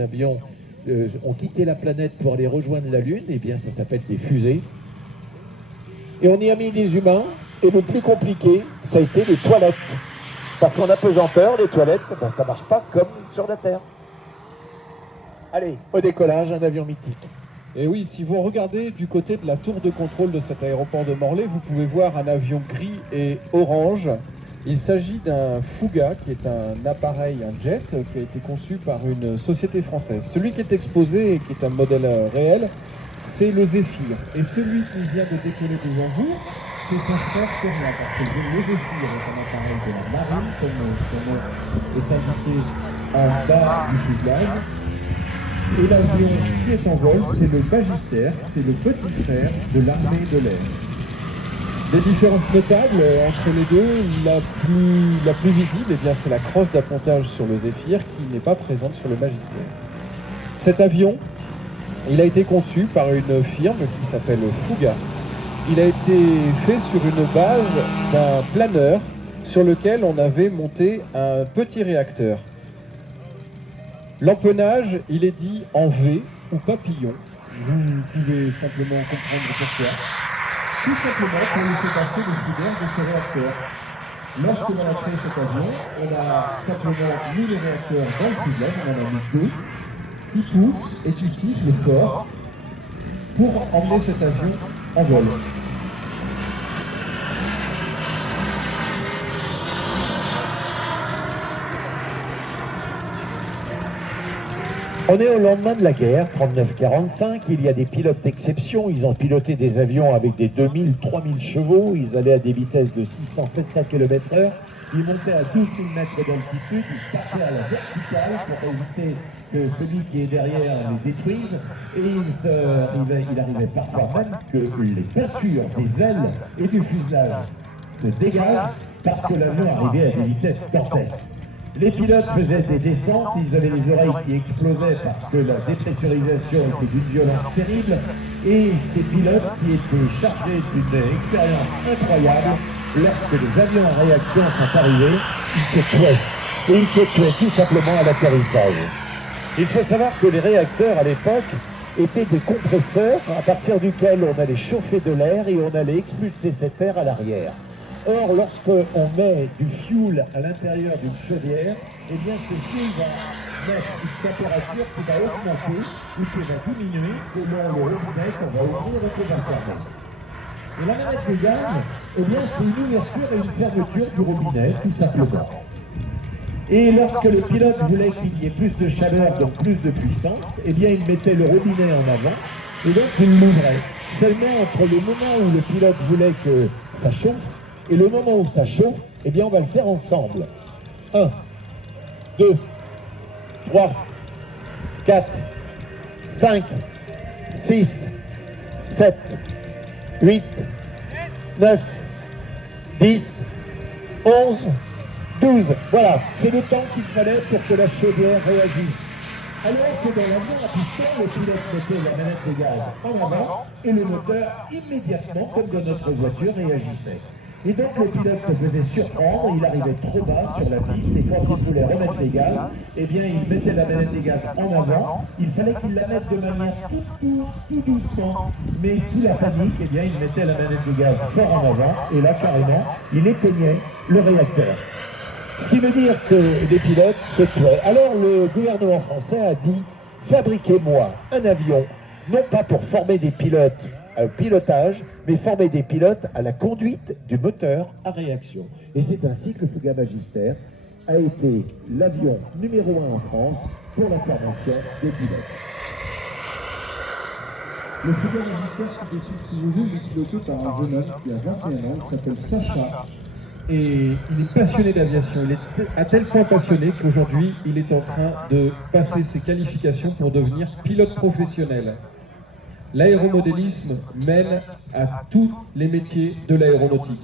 avions ont quitté la planète pour aller rejoindre la Lune, eh bien ça s'appelle des fusées. Et on y a mis des humains, et le plus compliqué, ça a été les toilettes. Parce qu'en apesanteur, les toilettes, ben, ça ne marche pas comme sur la Terre. Allez, au décollage, un avion mythique. Et oui, si vous regardez du côté de la tour de contrôle de cet aéroport de Morlaix, vous pouvez voir un avion gris et orange. Il s'agit d'un Fuga, qui est un appareil, un jet, qui a été conçu par une société française. Celui qui est exposé et qui est un modèle réel, c'est le Zéphyr. Et celui qui vient de décoller devant vous, c'est son frère Kenya, parce que le Zéphyr est un appareil de la marine, comme son nom est indiqué en bas du fuselage. Et l'avion qui est en vol, c'est le Magister, c'est le petit frère de l'armée de l'air. Des différences notables entre les deux, la plus visible, eh bien, c'est la crosse d'appontage sur le Zéphyr qui n'est pas présente sur le Magister. Cet avion, il a été conçu par une firme qui s'appelle Fuga. Il a été fait sur une base d'un planeur sur lequel on avait monté un petit réacteur. L'empennage, il est dit en V ou papillon. Vous pouvez simplement comprendre pourquoi. Tout simplement pour laisser passer le flux d'air de ce réacteur. Lorsque l'on a créé cet avion, on a simplement mis les réacteurs dans le fuselage, on en a mis deux, qui poussent et qui sifflent fort pour emmener cet avion en vol. On est au lendemain de la guerre, 39-45, il y a des pilotes d'exception, ils ont piloté des avions avec des 2000-3000 chevaux, ils allaient à des vitesses de 600-700 km/h, ils montaient à 12 000 mètres d'altitude, ils partaient à la verticale pour éviter que celui qui est derrière les détruise, et il arrivait parfois même que les peintures des ailes et du fuselage se dégagent parce que l'avion arrivait à des vitesses dantesques. Les pilotes faisaient des descentes, ils avaient les oreilles qui explosaient parce que la dépressurisation était d'une violence terrible, et ces pilotes qui étaient chargés d'une expérience incroyable, lorsque les avions en réaction sont arrivés, ils se tuaient. Et ils se tuaient tout simplement à l'atterrissage. Il faut savoir que les réacteurs à l'époque étaient des compresseurs à partir duquel on allait chauffer de l'air et on allait expulser cet air à l'arrière. Or, lorsqu'on met du fuel à l'intérieur d'une chaudière, eh bien ce fuel va mettre une température qui va augmenter ou qui va diminuer selon le robinet qu'on va ouvrir et qu'on va fermer. Et la manette de gaz, eh bien c'est une ouverture et une fermeture du robinet, tout simplement. Et lorsque le pilote voulait qu'il y ait plus de chaleur, donc plus de puissance, eh bien il mettait le robinet en avant et donc il l'ouvrait. Seulement entre le moment où le pilote voulait que ça chauffe et le moment où ça chauffe, eh bien on va le faire ensemble. 1, 2, 3, 4, 5, 6, 7, 8, 9, 10, 11, 12. Voilà, c'est le temps qu'il fallait pour que la chaudière réagisse. Alors que dans l'avion à piston, le pilote mettait la manette de gaz en avant et le moteur immédiatement, comme dans notre voiture, réagissait. Et donc le pilote se faisait surprendre, il arrivait trop bas sur la piste et quand il voulait remettre les gaz, eh bien il mettait la manette des gaz en avant, il fallait qu'il la mette de manière tout doucement, mais sous la panique, eh bien il mettait la manette des gaz fort en avant et là carrément il éteignait le réacteur. Ce qui veut dire que les pilotes se tuaient. Alors le gouvernement français a dit « Fabriquez-moi un avion, non pas pour former des pilotes au pilotage, mais former des pilotes à la conduite du moteur à réaction. » Et c'est ainsi que le Fuga Magister a été l'avion numéro 1 en France pour la formation des pilotes. Le Fuga Magister, qui est, si vous voulez, il est piloté par un jeune homme qui a 21 ans, qui s'appelle Sacha. Et il est passionné d'aviation, il est à tel point passionné qu'aujourd'hui il est en train de passer ses qualifications pour devenir pilote professionnel. L'aéromodélisme mène à tous les métiers de l'aéronautique.